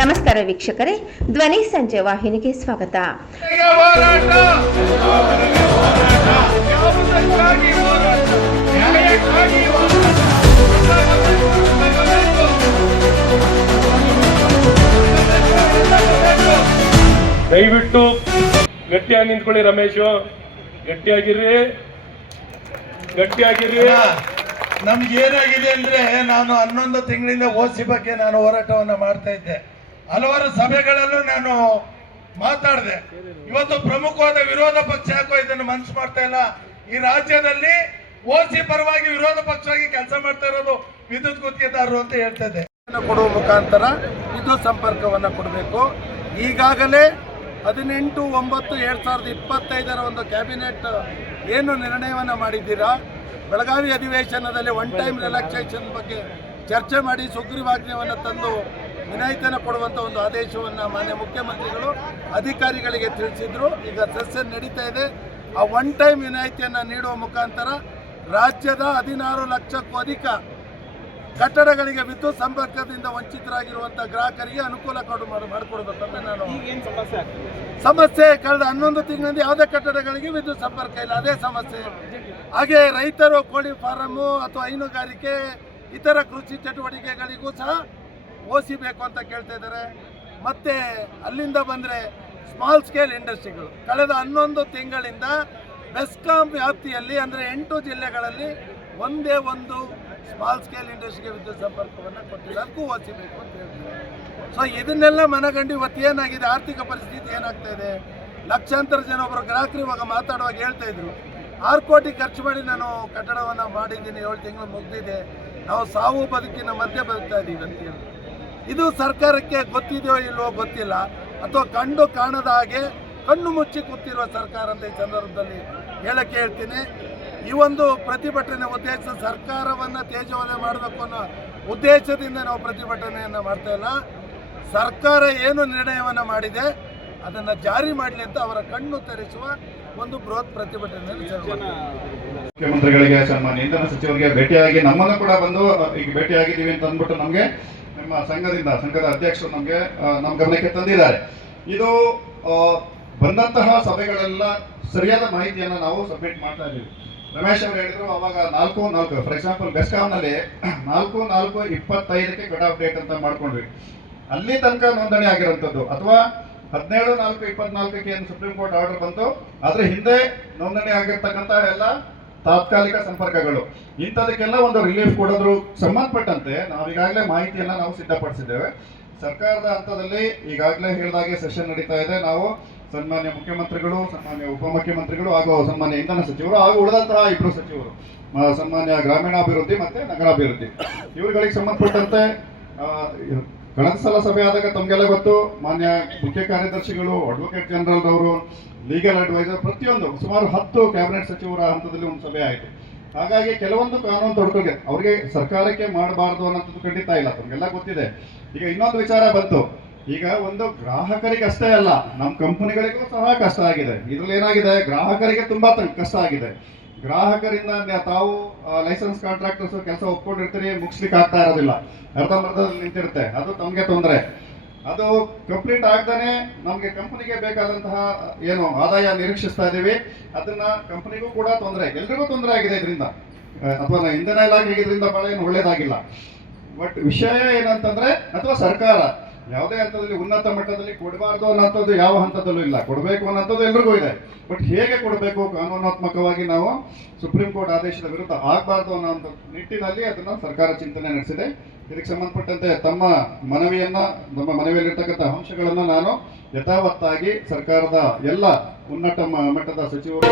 ನಮಸ್ಕಾರ ವೀಕ್ಷಕರೇ, ಧ್ವನಿ ಸಂಜೆ ವಾಹಿನಿಗೆ ಸ್ವಾಗತ. ದಯವಿಟ್ಟು ಗಟ್ಟಿಯಾಗಿ ನಿಂತ್ಕೊಳ್ಳಿ. ರಮೇಶ್, ಗಟ್ಟಿಯಾಗಿರ್ರಿ. ನಮ್ಗೆ ಏನಾಗಿದೆ ಅಂದ್ರೆ, ನಾನು 11 ತಿಂಗಳಿಂದ ಓಸಿ ಬಗ್ಗೆ ನಾನು ಹೋರಾಟವನ್ನು ಮಾಡ್ತಾ ಇದ್ದೆ. ಹಲವಾರು ಸಭೆಗಳಲ್ಲೂ ನಾನು ಮಾತಾಡಿದೆ. ಇವತ್ತು ಪ್ರಮುಖವಾದ ವಿರೋಧ ಪಕ್ಷ ಯಾಕೋ ಇದನ್ನು ಮನಸ್ಸು ಮಾಡ್ತಾ ಇಲ್ಲ. ಈ ರಾಜ್ಯದಲ್ಲಿ ಓಸಿ ಪರವಾಗಿ ವಿರೋಧ ಪಕ್ಷವಾಗಿ ಕೆಲಸ ಮಾಡ್ತಾ ಇರೋದು ವಿದ್ಯುತ್ ಗುತ್ತಿಗೆದಾರರು ಅಂತ ಹೇಳ್ತಾ ಇದ್ದೆ. ಕೊಡುವ ಮುಖಾಂತರ ವಿದ್ಯುತ್ ಸಂಪರ್ಕವನ್ನು ಕೊಡಬೇಕು. ಈಗಾಗಲೇ 18/9/2025 ಒಂದು ಕ್ಯಾಬಿನೆಟ್ ಏನು ನಿರ್ಣಯವನ್ನು ಮಾಡಿದ್ದೀರಾ, ಬೆಳಗಾವಿ ಅಧಿವೇಶನದಲ್ಲಿ ಒನ್ ಟೈಮ್ ರಿಲ್ಯಾಕ್ಸೇಷನ್ ಬಗ್ಗೆ ಚರ್ಚೆ ಮಾಡಿ ಸುಗ್ರೀವಾಜ್ಞೆಯನ್ನು ತಂದು ವಿನಾಯಿತಿಯನ್ನು ಕೊಡುವಂಥ ಒಂದು ಆದೇಶವನ್ನು ಮಾನ್ಯ ಮುಖ್ಯಮಂತ್ರಿಗಳು ಅಧಿಕಾರಿಗಳಿಗೆ ತಿಳಿಸಿದ್ರು. ಈಗ ಸೆಷನ್ ನಡೀತಾ ಇದೆ. ಆ ಒನ್ ಟೈಮ್ ವಿನಾಯಿತಿಯನ್ನು ನೀಡುವ ಮುಖಾಂತರ ರಾಜ್ಯದ 16 ಲಕ್ಷಕ್ಕೂ ಅಧಿಕ ಕಟ್ಟಡಗಳಿಗೆ ವಿದ್ಯುತ್ ಸಂಪರ್ಕದಿಂದ ವಂಚಿತರಾಗಿರುವಂಥ ಗ್ರಾಹಕರಿಗೆ ಅನುಕೂಲ ಮಾಡಿಕೊಡ್ಬೇಕಂತ ನಾನು ಸಮಸ್ಯೆ ಕಳೆದ 11 ತಿಂಗಳಿಂದ ಯಾವುದೇ ಕಟ್ಟಡಗಳಿಗೆ ವಿದ್ಯುತ್ ಸಂಪರ್ಕ ಇಲ್ಲ, ಅದೇ ಸಮಸ್ಯೆ. ಹಾಗೆ ರೈತರು ಕೋಳಿ ಫಾರಮ್ಮು ಅಥವಾ ಹೈನುಗಾರಿಕೆ ಇತರ ಕೃಷಿ ಚಟುವಟಿಕೆಗಳಿಗೂ ಸಹ ಓಸಿ ಬೇಕು ಅಂತ ಕೇಳ್ತಾ ಇದ್ದಾರೆ. ಮತ್ತು ಅಲ್ಲಿಂದ ಬಂದರೆ ಸ್ಮಾಲ್ ಸ್ಕೇಲ್ ಇಂಡಸ್ಟ್ರಿಗಳು ಕಳೆದ 11 ತಿಂಗಳಿಂದ ಬೆಸ್ಕಾಂ ವ್ಯಾಪ್ತಿಯಲ್ಲಿ ಅಂದರೆ 8 ಜಿಲ್ಲೆಗಳಲ್ಲಿ ಒಂದೇ ಒಂದು ಸ್ಮಾಲ್ ಸ್ಕೇಲ್ ಇಂಡಸ್ಟ್ರಿಗೆ ವಿದ್ಯುತ್ ಸಂಪರ್ಕವನ್ನು ಕೊಟ್ಟಿಲ್ಲ, ಅದಕ್ಕೂ ಓಸಿ ಬೇಕು ಅಂತ ಹೇಳ್ತಾರೆ. ಸೊ ಇದನ್ನೆಲ್ಲ ಮನಗಂಡು ಇವತ್ತು ಏನಾಗಿದೆ, ಆರ್ಥಿಕ ಪರಿಸ್ಥಿತಿ ಏನಾಗ್ತಾ ಇದೆ, ಲಕ್ಷಾಂತರ ಜನ ಒಬ್ಬರು ಗ್ರಾಹಕರು ಇವಾಗ ಮಾತಾಡುವಾಗ ಹೇಳ್ತಾ ಇದ್ರು, 6 ಕೋಟಿ ಖರ್ಚು ಮಾಡಿ ನಾನು ಕಟ್ಟಡವನ್ನು ಮಾಡಿದ್ದೀನಿ, 7 ತಿಂಗಳು ಮುಗಿದಿದೆ, ನಾವು ಸಾವು ಬದುಕಿನ ಮಧ್ಯೆ ಬದುಕ್ತಾ ಇದ್ದೀವಿ ಅಂತ ಹೇಳಿ. ಇದು ಸರ್ಕಾರಕ್ಕೆ ಗೊತ್ತಿದೆಯೋ ಇಲ್ವೋ ಗೊತ್ತಿಲ್ಲ, ಅಥವಾ ಕಂಡು ಕಾಣದ ಹಾಗೆ ಕಣ್ಣು ಮುಚ್ಚಿ ಕೂತಿರುವ ಸರ್ಕಾರ ಅಂತ ಈ ಸಂದರ್ಭದಲ್ಲಿ ಹೇಳಕ್ಕೆ ಹೇಳ್ತೀನಿ. ಈ ಒಂದು ಪ್ರತಿಭಟನೆ ಉದ್ದೇಶ ಸರ್ಕಾರವನ್ನು ತೇಜೋವಧೆ ಮಾಡಬೇಕು ಅನ್ನೋ ಉದ್ದೇಶದಿಂದ ನಾವು ಪ್ರತಿಭಟನೆಯನ್ನು ಮಾಡ್ತಾ ಇಲ್ಲ. ಸರ್ಕಾರ ಏನು ನಿರ್ಣಯವನ್ನು ಮಾಡಿದೆ ಅದನ್ನು ಜಾರಿ ಮಾಡಲಿ ಅಂತ ಅವರ ಕಣ್ಣು ತೆರೆಸುವ ಒಂದು ಬೃಹತ್ ಪ್ರತಿಭಟನೆಯನ್ನು ಮುಖ್ಯಮಂತ್ರಿಗಳಿಗೆ, ಸನ್ಮಾನ್ಯ ಇಂಧನ ಸಚಿವರಿಗೆ ಭೇಟಿಯಾಗಿ ನಮ್ಮನ್ನು ಕೂಡ ಬಂದು ಈಗ ಭೇಟಿಯಾಗಿದ್ದೀವಿ ಅಂತ ಅಂದ್ಬಿಟ್ಟು ನಮಗೆ ನಮ್ಮ ಸಂಘದ ಅಧ್ಯಕ್ಷರು ನಮ್ಮ ಗಮನಕ್ಕೆ ತಂದಿದ್ದಾರೆ. ಇದು ಬಂದಂತಹ ಸಭೆಗಳೆಲ್ಲ ಸರಿಯಾದ ಮಾಹಿತಿಯನ್ನು ನಾವು ಸಬ್ಮಿಟ್ ಮಾಡ್ತಾ ಇದ್ದೀವಿ. ರಮೇಶ್ ಅವರು ಹೇಳಿದ್ರು ಅವಾಗ 4/4 ಫಾರ್ ಎಕ್ಸಾಂಪಲ್ ಬೆಸ್ಕಾಂನಲ್ಲಿ 4/4/25 ಕಟ್ ಆಫ್ ಡೇಟ್ ಅಂತ ಮಾಡ್ಕೊಂಡ್ವಿ. ಅಲ್ಲಿ ತನಕ ನೋಂದಣಿ ಆಗಿರೋಂಥದ್ದು, ಅಥವಾ 17/4/24 ಏನು ಸುಪ್ರೀಂ ಕೋರ್ಟ್ ಆರ್ಡರ್ ಬಂತು, ಅದ್ರ ಹಿಂದೆ ನೋಂದಣಿ ಆಗಿರ್ತಕ್ಕಂಥ ಎಲ್ಲ ತಾತ್ಕಾಲಿಕ ಸಂಪರ್ಕಗಳು, ಇಂಥದಕ್ಕೆಲ್ಲ ಒಂದು ರಿಲೀಫ್ ಕೊಡೋದ್ರ ಸಂಬಂಧಪಟ್ಟಂತೆ ನಾವೀಗಾಗಲೇ ಮಾಹಿತಿಯನ್ನು ನಾವು ಸಿದ್ಧಪಡಿಸಿದ್ದೇವೆ. ಸರ್ಕಾರದ ಹಂತದಲ್ಲಿ ಈಗಾಗಲೇ ಹೇಳಿದಾಗೆ ಸೆಷನ್ ನಡೀತಾ ಇದೆ. ನಾವು ಸನ್ಮಾನ್ಯ ಮುಖ್ಯಮಂತ್ರಿಗಳು, ಸನ್ಮಾನ್ಯ ಉಪಮುಖ್ಯಮಂತ್ರಿಗಳು ಹಾಗೂ ಸನ್ಮಾನ್ಯ ಇಂಧನ ಸಚಿವರು ಹಾಗೂ ಉಳಿದಂತಹ 2 ಸಚಿವರು, ಸನ್ಮಾನ್ಯ ಗ್ರಾಮೀಣಾಭಿವೃದ್ಧಿ ಮತ್ತು ನಗರಾಭಿವೃದ್ಧಿ, ಇವುಗಳಿಗೆ ಸಂಬಂಧಪಟ್ಟಂತೆ ಕಳೆದ ಸಲ ಸಭೆ ಆದಾಗ ತಮಗೆಲ್ಲ ಗೊತ್ತು, ಮಾನ್ಯ ಮುಖ್ಯ ಕಾರ್ಯದರ್ಶಿಗಳು, ಅಡ್ವೊಕೇಟ್ ಜನರಲ್ ಅವರು, ಲೀಗಲ್ ಅಡ್ವೈಸರ್, ಪ್ರತಿಯೊಂದು ಸುಮಾರು 10 ಕ್ಯಾಬಿನೆಟ್ ಸಚಿವರ ಹಂತದಲ್ಲಿ ಒಂದು ಸಭೆ ಆಯಿತು. ಹಾಗಾಗಿ ಕೆಲವೊಂದು ಕಾನೂನು ತೊಡಕಿಗೆ ಅವ್ರಿಗೆ ಸರ್ಕಾರಕ್ಕೆ ಮಾಡಬಾರ್ದು ಅನ್ನೋದು ಖಂಡಿತ ಇಲ್ಲ, ತಮಗೆಲ್ಲ ಗೊತ್ತಿದೆ. ಈಗ ಇನ್ನೊಂದು ವಿಚಾರ ಬಂತು. ಈಗ ಒಂದು ಗ್ರಾಹಕರಿಗೆ ಅಷ್ಟೇ ಅಲ್ಲ, ನಮ್ಮ ಕಂಪನಿಗಳಿಗೂ ಸಹ ಕಷ್ಟ ಆಗಿದೆ. ಇದ್ರಲ್ಲಿ ಏನಾಗಿದೆ, ಗ್ರಾಹಕರಿಗೆ ತುಂಬಾ ಕಷ್ಟ ಆಗಿದೆ. ಗ್ರಾಹಕರಿಂದ ತಾವು ಲೈಸೆನ್ಸ್ ಕಾಂಟ್ರಾಕ್ಟರ್ಸ್ ಕೆಲಸ ಒಪ್ಕೊಂಡಿರ್ತೀರಿ, ಮುಗಿಸ್ಲಿಕ್ಕೆ ಆಗ್ತಾ ಇರೋದಿಲ್ಲ, ಅರ್ಧಂಬರ್ಧದಲ್ಲಿ ನಿಂತಿರುತ್ತೆ, ಅದು ತಮಗೆ ತೊಂದರೆ. ಅದು ಕಂಪ್ಲೀಟ್ ಆಗ್ದಾನೆ ನಮಗೆ ಕಂಪನಿಗೆ ಬೇಕಾದಂತಹ ಏನು ಆದಾಯ ನಿರೀಕ್ಷಿಸ್ತಾ ಇದ್ದೀವಿ, ಅದನ್ನ ಕಂಪನಿಗೂ ಕೂಡ ತೊಂದರೆ, ಎಲ್ರಿಗೂ ತೊಂದರೆ ಆಗಿದೆ ಇದರಿಂದ, ಅಥವಾ ಇಂಧನ ಇಲಾಖೆ ಇದರಿಂದ ಬಹಳ ಏನು ಒಳ್ಳೇದಾಗಿಲ್ಲ. ಬಟ್ ವಿಷಯ ಏನಂತಂದ್ರೆ, ಅಥವಾ ಸರ್ಕಾರ ಯಾವುದೇ ಹಂತದಲ್ಲಿ ಉನ್ನತ ಮಟ್ಟದಲ್ಲಿ ಕೊಡಬಾರ್ದು ಅನ್ನೋಂಥದ್ದು ಯಾವ ಹಂತದಲ್ಲೂ ಇಲ್ಲ, ಕೊಡಬೇಕು ಅನ್ನೋಂಥದ್ದು ಎಲ್ರಿಗೂ ಇದೆ. ಬಟ್ ಹೇಗೆ ಕೊಡಬೇಕು, ಕಾನೂನಾತ್ಮಕವಾಗಿ ನಾವು ಸುಪ್ರೀಂ ಕೋರ್ಟ್ ಆದೇಶದ ವಿರುದ್ಧ ಆಗಬಾರ್ದು ಅನ್ನೋ ನಿಟ್ಟಿನಲ್ಲಿ ಅದನ್ನು ಸರ್ಕಾರ ಚಿಂತನೆ ನಡೆಸಿದೆ. ಇದಕ್ಕೆ ಸಂಬಂಧಪಟ್ಟಂತೆ ತಮ್ಮ ಮನವಿಯಲ್ಲಿರ್ತಕ್ಕಂಥ ಅಂಶಗಳನ್ನು ನಾನು ಯಥಾವತ್ತಾಗಿ ಸರ್ಕಾರದ ಎಲ್ಲ ಉನ್ನತ ಮಟ್ಟದ ಸಚಿವರು